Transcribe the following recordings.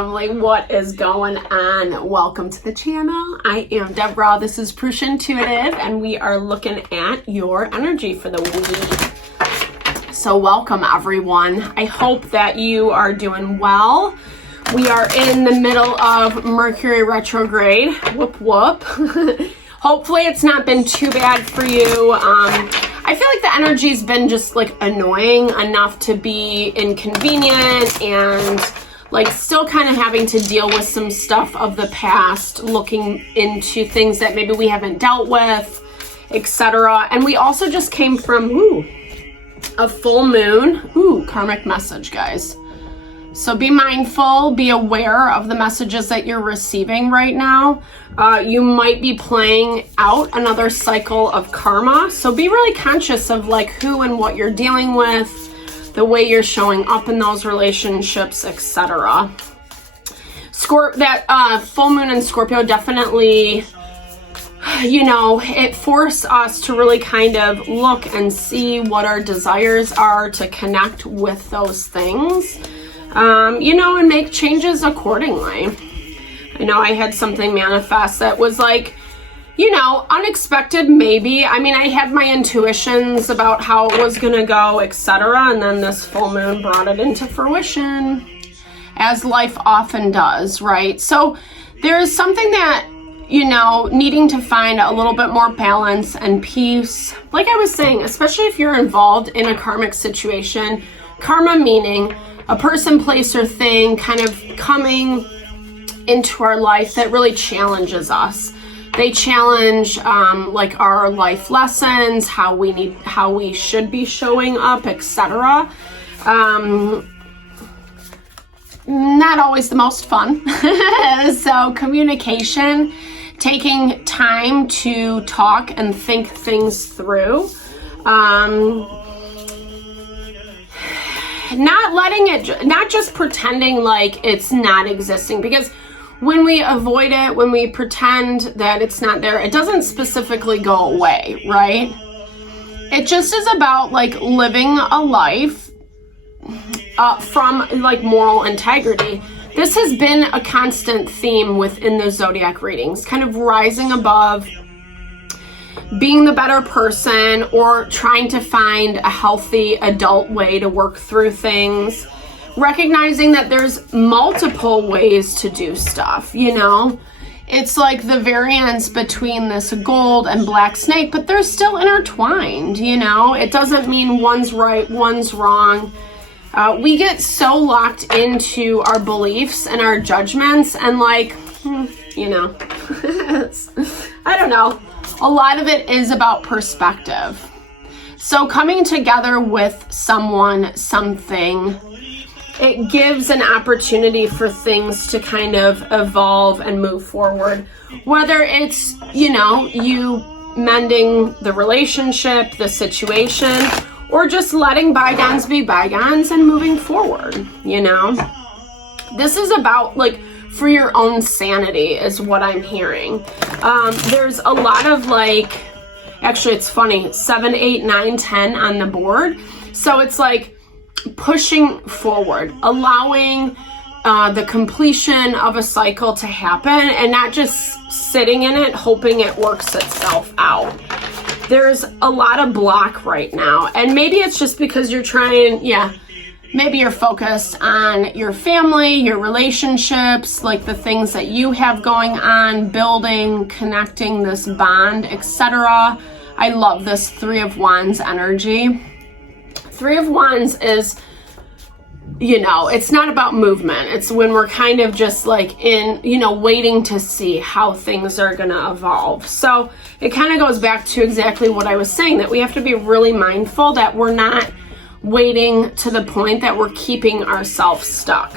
family, what is going on? Welcome to the channel. I am Deborah. This is Purusha Intuitive, and we are looking at your energy for the week. So welcome, everyone. I hope that you are doing well. We are in the middle of Mercury retrograde. Whoop, whoop. Hopefully it's not been too bad for you. I feel like the energy's been just like annoying enough to be inconvenient and like still kind of having to deal with some stuff of the past, looking into things that maybe we haven't dealt with, etc. And we also just came from a full moon. Karmic message, guys. So be mindful, be aware of the messages that you're receiving right now. You might be playing out another cycle of karma. So be really conscious of like who and what you're dealing with, the way you're showing up in those relationships, etc. That full moon in Scorpio definitely, it forced us to really kind of look and see what our desires are, to connect with those things. And make changes accordingly. I know I had something manifest that was like, unexpected maybe. I mean, I had my intuitions about how it was going to go, etc. And then this full moon brought it into fruition, as life often does, right? So there is something that, needing to find a little bit more balance and peace. Like I was saying, especially if you're involved in a karmic situation, karma meaning a person, place, or thing kind of coming into our life that really challenges us. They challenge like our life lessons, how we should be showing up, etc. Not always the most fun. So communication, taking time to talk and think things through. Not just pretending like it's not existing, because when we avoid it, when we pretend that it's not there, it doesn't specifically go away, right? It just is about like living a life from like moral integrity. This has been a constant theme within the zodiac readings, kind of rising above, being the better person, or trying to find a healthy adult way to work through things, recognizing that there's multiple ways to do stuff. It's like the variance between this gold and black snake, but they're still intertwined. It doesn't mean one's right, one's wrong. We get so locked into our beliefs and our judgments, and like I don't know. A lot of it is about perspective. So coming together with someone, something, it gives an opportunity for things to kind of evolve and move forward. Whether it's, you mending the relationship, the situation, or just letting bygones be bygones and moving forward, This is about like, for your own sanity is what I'm hearing. There's a lot of like, actually it's funny, 7, 8, 9, 10 on the board. So it's like pushing forward, allowing the completion of a cycle to happen, and not just sitting in it, hoping it works itself out. There's a lot of block right now. And maybe it's just because you're trying, maybe you're focused on your family, your relationships, like the things that you have going on, building, connecting this bond, etc. I love this 3 of Wands energy. 3 of Wands is, it's not about movement. It's when we're kind of just like in, waiting to see how things are going to evolve. So it kind of goes back to exactly what I was saying, that we have to be really mindful that we're not waiting to the point that we're keeping ourselves stuck.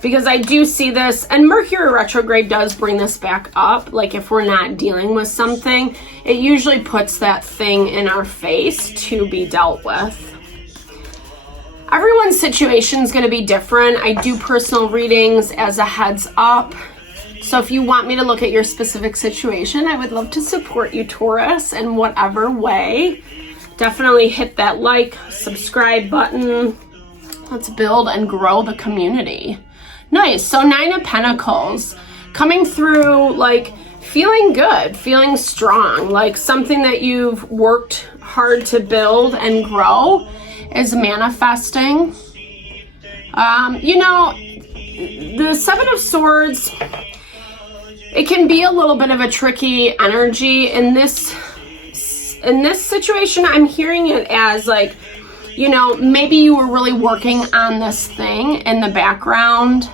Because I do see this, and Mercury retrograde does bring this back up. Like if we're not dealing with something, it usually puts that thing in our face to be dealt with. Everyone's situation is going to be different. I do personal readings as a heads up. So if you want me to look at your specific situation, I would love to support you, Taurus, in whatever way. Definitely hit that like, subscribe button. Let's build and grow the community. Nice. So 9 of Pentacles coming through, like feeling good, feeling strong, like something that you've worked hard to build and grow is manifesting. You know, the 7 of Swords, it can be a little bit of a tricky energy in this situation. I'm hearing it as like, you know, maybe you were really working on this thing in the background.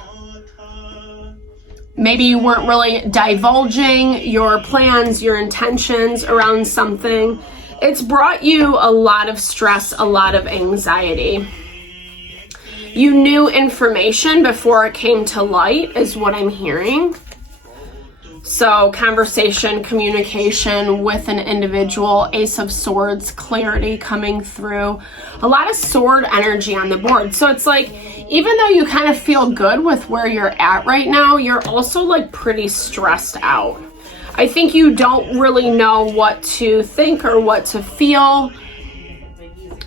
Maybe you weren't really divulging your plans, your intentions around something. It's brought you a lot of stress, a lot of anxiety. You knew information before it came to light, is what I'm hearing. So conversation, communication with an individual, Ace of Swords, clarity coming through. A lot of sword energy on the board. So it's like, even though you kind of feel good with where you're at right now, you're also like pretty stressed out. I think you don't really know what to think or what to feel.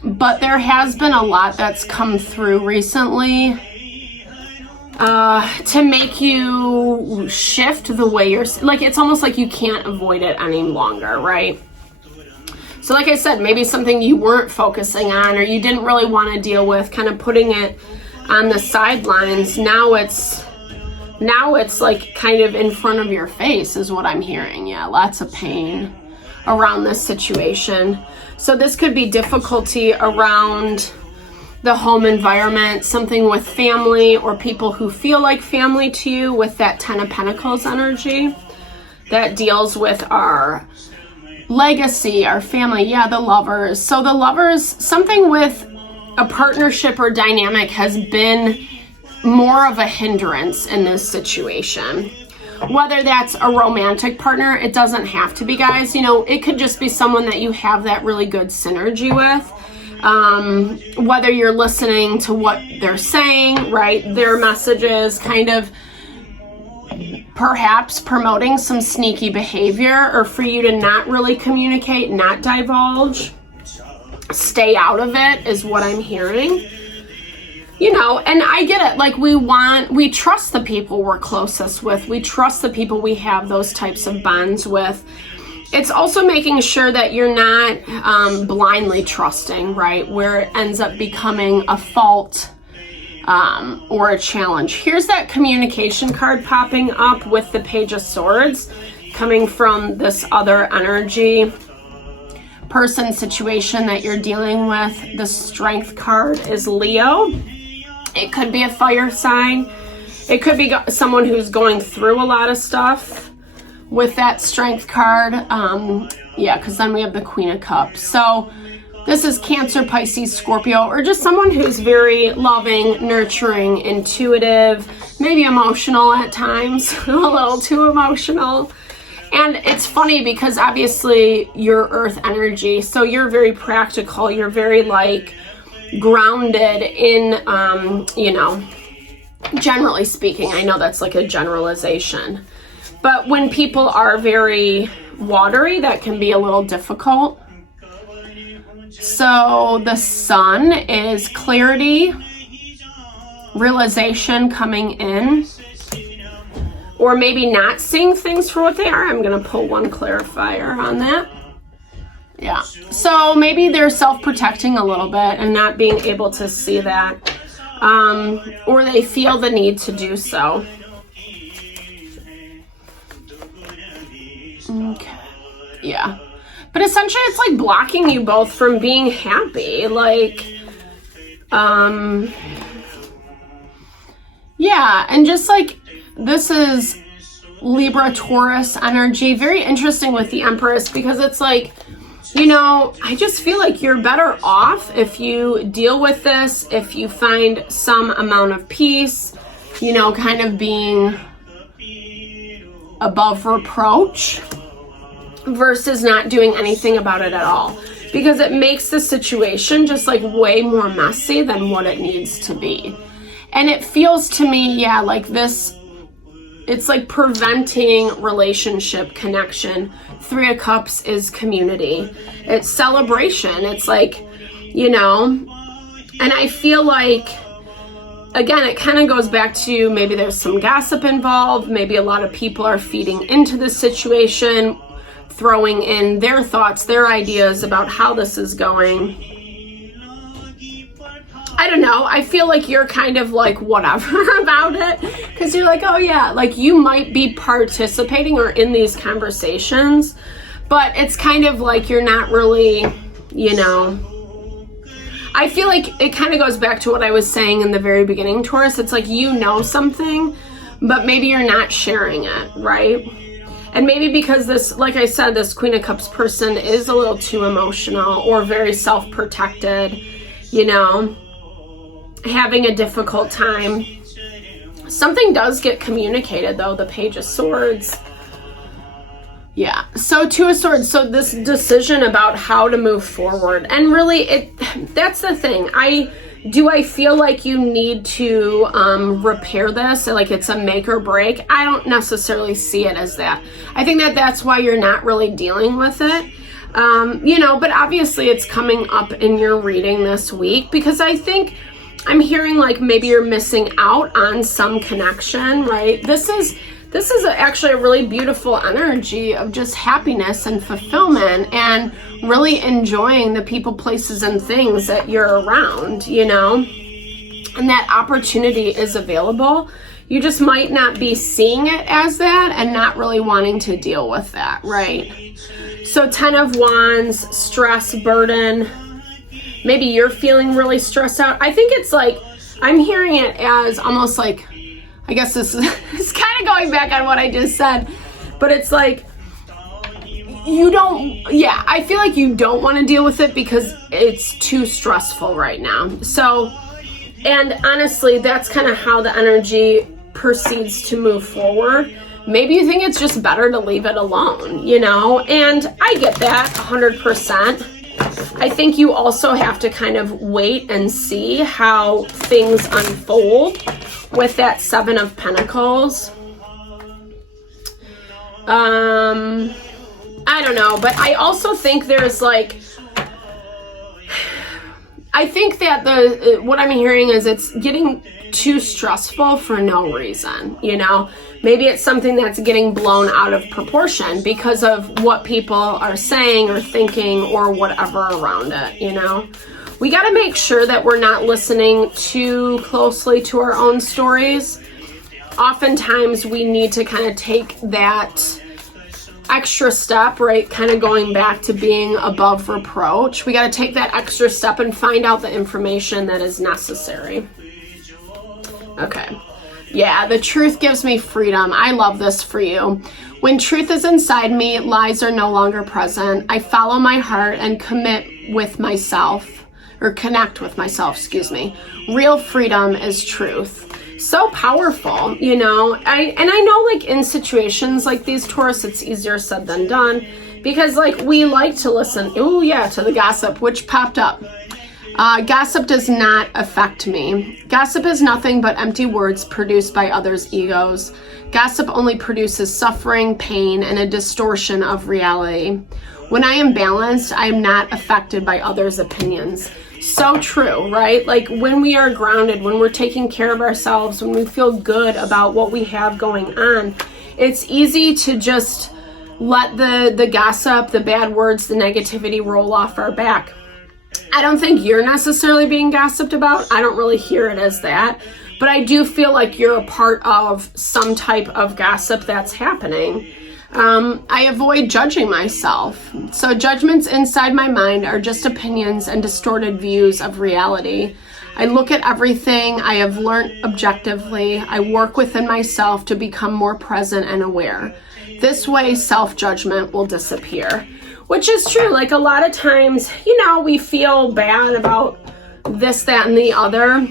But there has been a lot that's come through recently to make you shift the way you're, like, it's almost like you can't avoid it any longer, right? So like I said, maybe something you weren't focusing on or you didn't really want to deal with, kind of putting it on the sidelines. Now it's like kind of in front of your face is what I'm hearing. Yeah, lots of pain around this situation. So this could be difficulty around the home environment, something with family or people who feel like family to you with that 10 of Pentacles energy that deals with our legacy, our family. Yeah, the Lovers. So the Lovers, something with a partnership or dynamic has been more of a hindrance in this situation. Whether that's a romantic partner, it doesn't have to be, guys. You know, it could just be someone that you have that really good synergy with. Whether you're listening to what they're saying, right? Their messages, kind of perhaps promoting some sneaky behavior, or for you to not really communicate, not divulge, stay out of it is what I'm hearing. You know, and I get it. Like, we trust the people we're closest with. We trust the people we have those types of bonds with. It's also making sure that you're not blindly trusting, right? Where it ends up becoming a fault or a challenge. Here's that communication card popping up with the Page of Swords coming from this other energy, person, situation that you're dealing with. The Strength card is Leo. It could be a fire sign. It could be someone who's going through a lot of stuff with that Strength card. Yeah, because then we have the Queen of Cups. So this is Cancer, Pisces, Scorpio, or just someone who's very loving, nurturing, intuitive, maybe emotional at times, a little too emotional. And it's funny because obviously you're Earth energy, so you're very practical. You're very like grounded in, you know, generally speaking. I know that's like a generalization. But when people are very watery, that can be a little difficult. So the Sun is clarity, realization coming in, or maybe not seeing things for what they are. I'm going to pull one clarifier on that. Yeah. So maybe they're self-protecting a little bit and not being able to see that, or they feel the need to do so. Okay. Yeah. But essentially it's like blocking you both from being happy. Like, yeah. And just like, this is Libra, Taurus energy. Very interesting with the Empress, because it's like, you know, I just feel like you're better off if you deal with this, if you find some amount of peace, you know, kind of being above reproach, versus not doing anything about it at all, because it makes the situation just like way more messy than what it needs to be. And it feels to me, yeah, like this, it's like preventing relationship connection. 3 of Cups is community, it's celebration, it's like, you know, and I feel like again, it kind of goes back to maybe there's some gossip involved. Maybe a lot of people are feeding into this situation, throwing in their thoughts, their ideas about how this is going. I don't know. I feel like you're kind of like whatever about it, because you're like, oh yeah, like you might be participating or in these conversations, but it's kind of like you're not really, you know. I feel like it kind of goes back to what I was saying in the very beginning, Taurus. It's like you know something, but maybe you're not sharing it, right? And maybe because this, like I said, this Queen of Cups person is a little too emotional or very self-protected, you know, having a difficult time. Something does get communicated though, the Page of Swords. Yeah, so Two of Swords, so this decision about how to move forward. And really, that's the thing. I feel like you need to repair this, like it's a make or break? I don't necessarily see it as that. I think that that's why you're not really dealing with it. You know, but obviously it's coming up in your reading this week, because I think I'm hearing like maybe you're missing out on some connection, right? This is actually a really beautiful energy of just happiness and fulfillment and really enjoying the people, places, and things that you're around, you know? And that opportunity is available. You just might not be seeing it as that and not really wanting to deal with that, right? So 10 of Wands, stress, burden. Maybe you're feeling really stressed out. I think it's like, I'm hearing it as almost like, I guess this is kind of going back on what I just said, but it's like, I feel like you don't want to deal with it because it's too stressful right now. So, and honestly, that's kind of how the energy proceeds to move forward. Maybe you think it's just better to leave it alone, you know, and I get that 100%. I think you also have to kind of wait and see how things unfold with that Seven of Pentacles. I don't know, but I also think there's like, I think that what I'm hearing is it's getting too stressful for no reason, you know? Maybe it's something that's getting blown out of proportion because of what people are saying or thinking or whatever around it, you know? We got to make sure that we're not listening too closely to our own stories. Oftentimes we need to kind of take that extra step, right? Kind of going back to being above reproach. We got to take that extra step and find out the information that is necessary. Okay. Yeah, the truth gives me freedom. I love this for you. When truth is inside me, lies are no longer present. I follow my heart and connect with myself. Real freedom is truth. So powerful, you know. I know like in situations like these, Taurus, it's easier said than done because like we like to listen, to the gossip, which popped up. Gossip does not affect me. Gossip is nothing but empty words produced by others' egos. Gossip only produces suffering, pain, and a distortion of reality. When I am balanced, I am not affected by others' opinions. So true, right? Like when we are grounded, when we're taking care of ourselves, when we feel good about what we have going on, it's easy to just let the gossip, the bad words, the negativity roll off our back. I don't think you're necessarily being gossiped about. I don't really hear it as that. But I do feel like you're a part of some type of gossip that's happening. I avoid judging myself. So judgments inside my mind are just opinions and distorted views of reality. I look at everything I have learned objectively. I work within myself to become more present and aware. This way, self-judgment will disappear. Which is true. Like a lot of times, you know, we feel bad about this, that, and the other.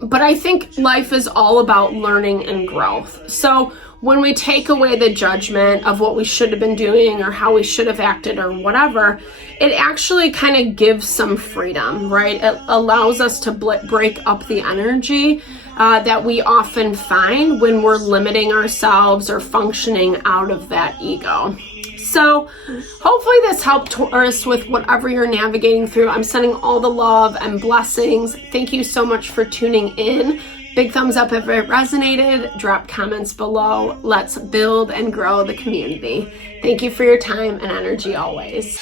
But I think life is all about learning and growth. So when we take away the judgment of what we should have been doing or how we should have acted or whatever, it actually kind of gives some freedom, right? It allows us to break up the energy that we often find when we're limiting ourselves or functioning out of that ego. So hopefully this helped, Taurus, with whatever you're navigating through. I'm sending all the love and blessings. Thank you so much for tuning in. Big thumbs up if it resonated. Drop comments below. Let's build and grow the community. Thank you for your time and energy always.